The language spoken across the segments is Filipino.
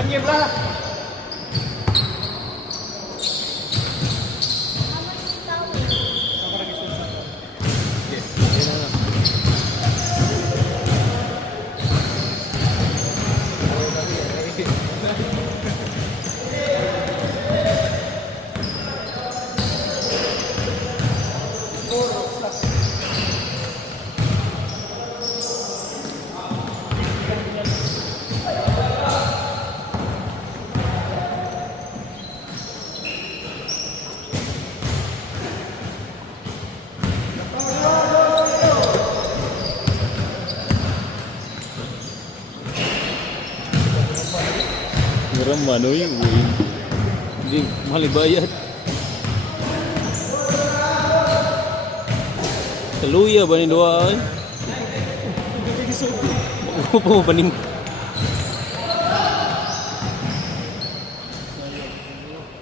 Ganyan ba? Murang manoy, hindi mahal ibayad. Kaluya ba ni doa ay? Upo pa ning.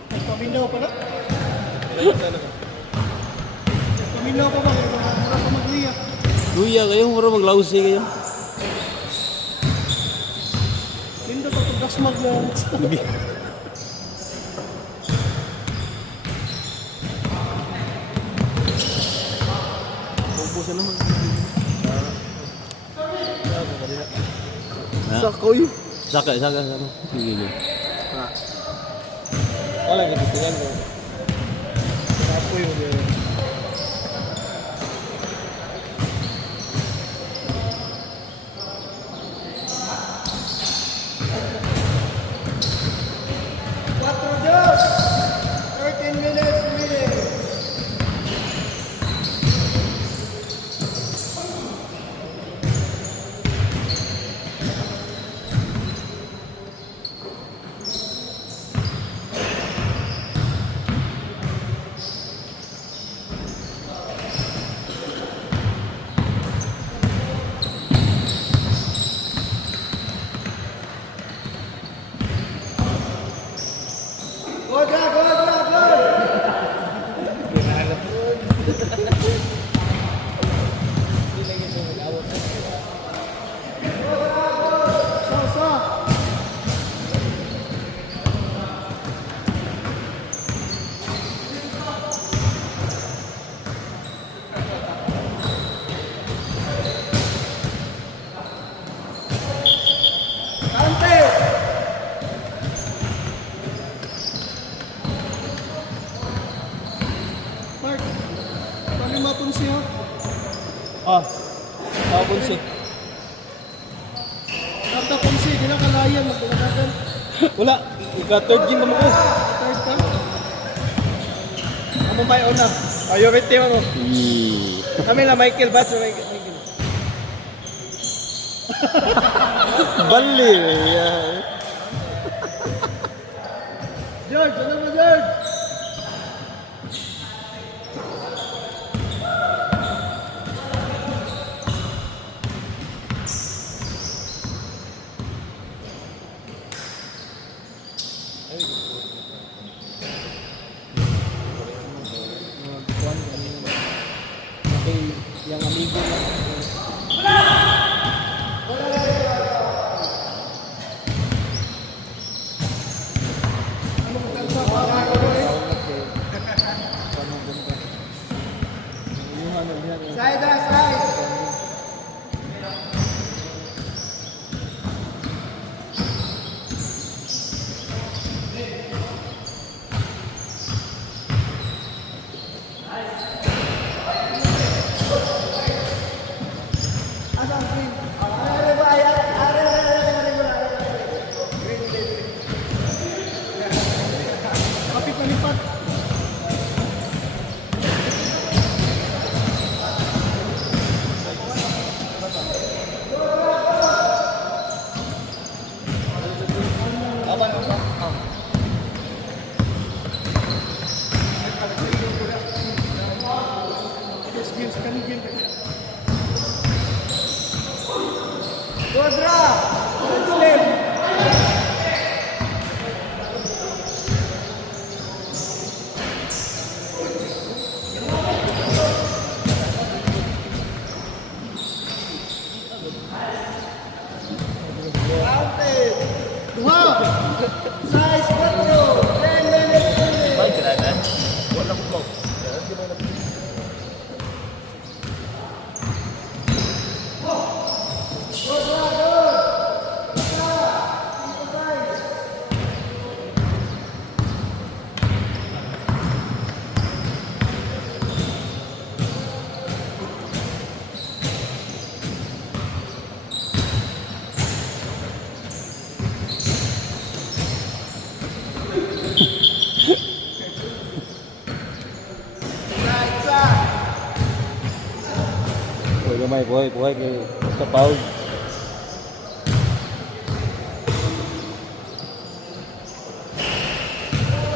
Paminaw pa na? Paminaw pa ba? Mura pa magliya. Luya kayo, mura maglausi kayo. Lindo pa pag dasmag na. Ubusan naman. Sakoy. Saka. Sige. Wala yung gustuhan ko. Sakoy yung Mark, paano mapunsi ha? Papunsi. Tapta punsi, di na kalayan, magdalagan. Wala, ika-third game naman ko. Third ka? Amo may una. Ayo rin team mo. Kami lang Michael Bats. Michael. Bali. George, ano mo George? Yang amigo na. Side. Kapit palipat. Godra! Slim! Counted! Tuha! Size 4! 10 minutes! May granada. Wala ko mo. Uy, gamay, buhay kay sa Paul.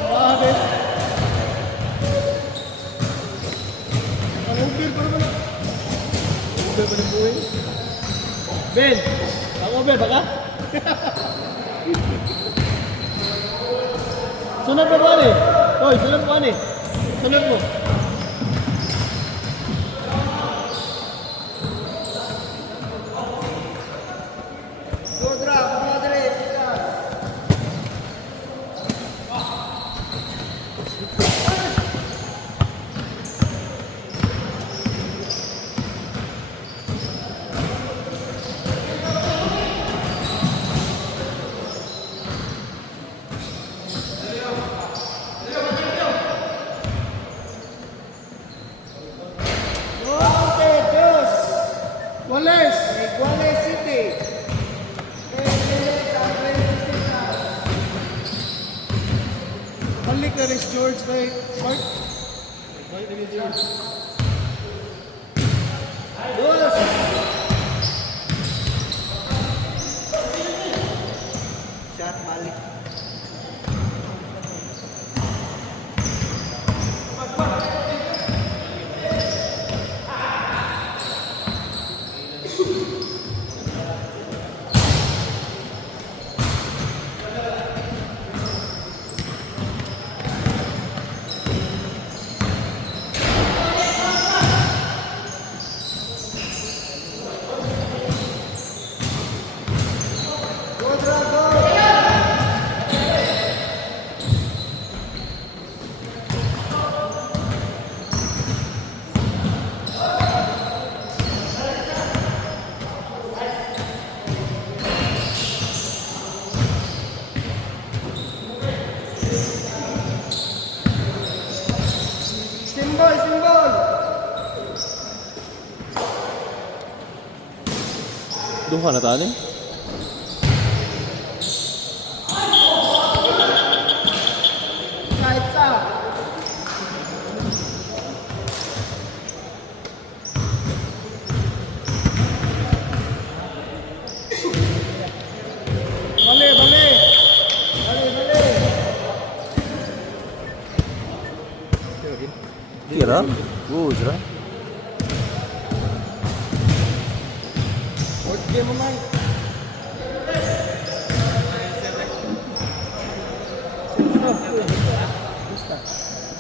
Bakit? Ang ubir pa naman. Ubel pa ng buhay. Ben! Ang ubel baka? Sunod mo ba eh? Hoy, sunod mo eh. Sunod mo. Godra, madre. Wallace! Wallace City! Balik na rin si George kay Mark. Balik na rin George. Dos! Shot balik. Simbol, simbol! Duha na tani. Kahit sa. Bale, bale! Bale, bale! Kira? Sira. Board game mo man.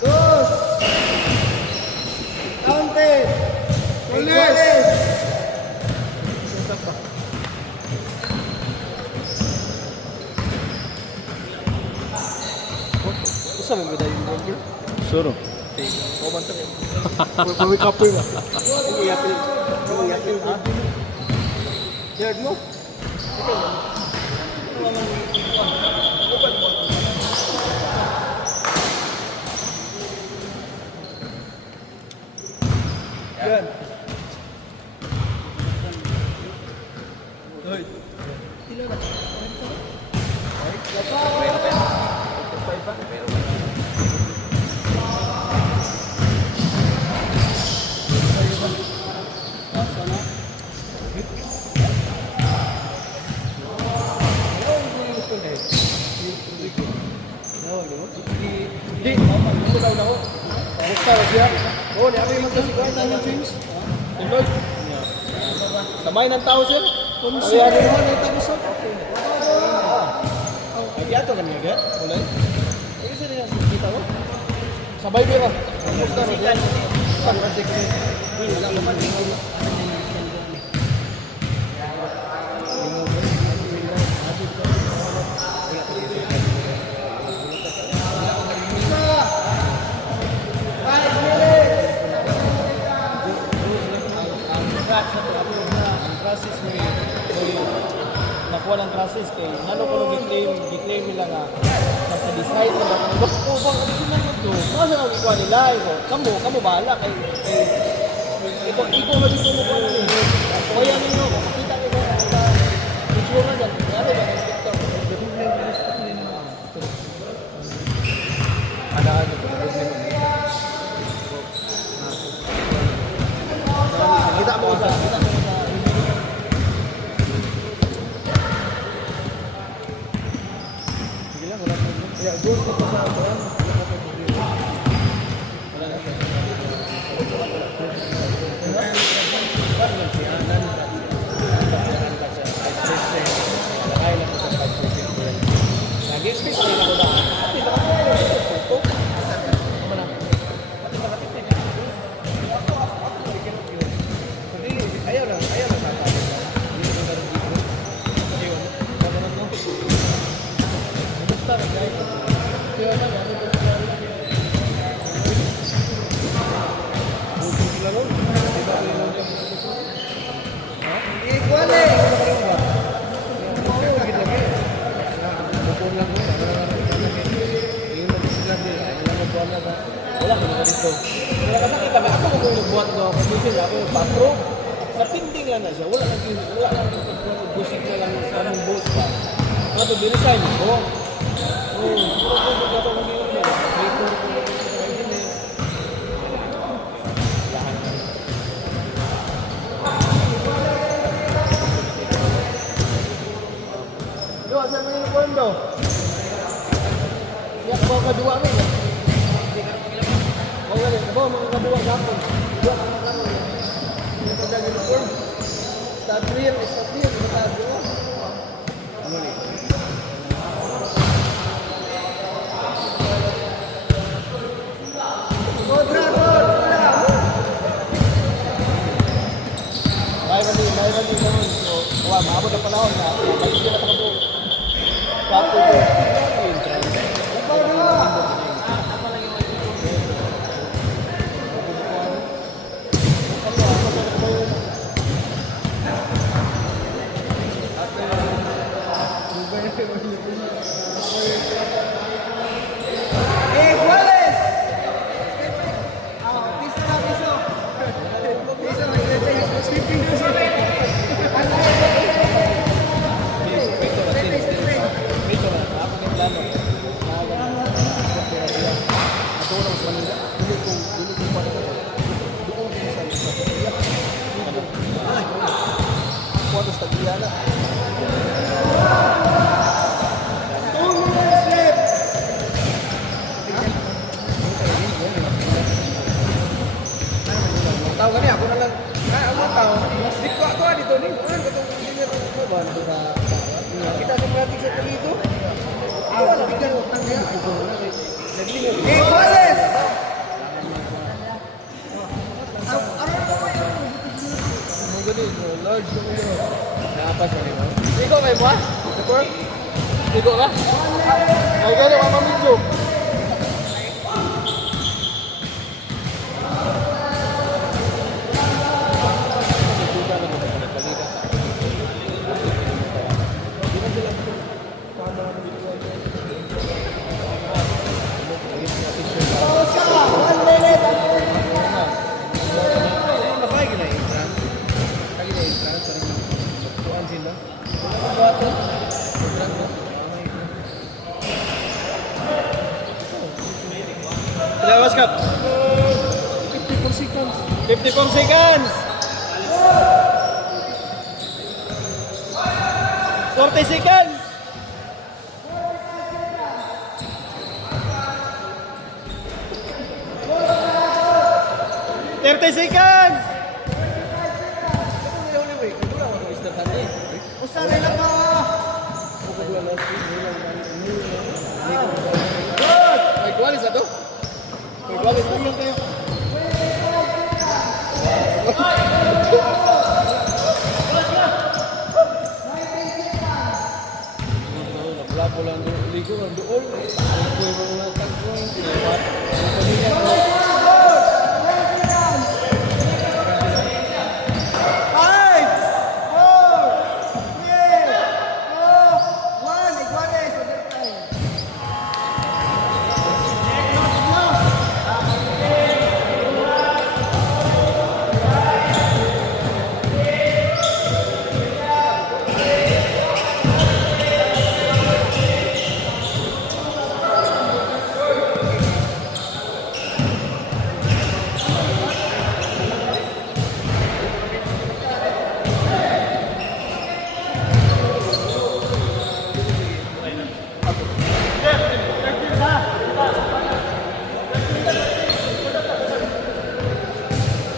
Dos! Counted! Police! Usa man ba tayo yung number? Suro. Kuman to. Kung kapoy na. Iyapil. Iyapil ha? Third mo? Yan. Hoy. Hindi, magkulaw na ako. Basta siya. Oo, niya kayo magkasigay tayo James. Tindog. Samay ng tao sir. Ay, ano naman, ay tagusok. Ay, di ato kanina, gaya? Wala eh. Ay, kasi rin yung kita ko. Sabay ko. Kamusta na siya? Saan ka siya kasi? Wala ka man. process mo nakuha ng process kay nano ko i-claim nila nga sa decide na ba ko bang additional mo to kasi ang ikuha nila kamo bahala kay iko mo dito mo kuha nila kaya ninyo makita nyo sa itsura na dyan ano ba ang inspector alaan nyo kita mo sa ya, gue suka sama orang. Wala ko na dito. Wala ka nakita ba ako kung nagbuhat ng condition ako yung patro. Napinding lang na siya. Wala lang gusik na lang sa among boss pa. Ano to design ko. Ito kung hindi na. Dito ko Yo, sa mga kondo. Ya, bawa kedua ni. Bawa mga kedua gapon. Dua ka mga ano. Ini pada uniform. Start clear, mataas dua. Ano ni? May mali naman. So, maabot ang panahon na balik na ako. Papo ko. Tahu kan ya, aku nalang, aku tahu. Di kok dito nih, kan ketemu engineer ko bantu sa. Kita seperti seperti itu. Awal bikin utang ya. Jadi Wallace. Mungkin itu large dulu. Apa sih ini? Iko may buat? Support? Iko ka? Ay gani wa mamidyo. Lawas Kap. 54 seconds. 54 seconds. 40 seconds. 30 seconds. Usah lang mo. May dualis ato. Walis lang yung kayo. Naglabo lang doon. Ligo lang doon. Ligo lang doon.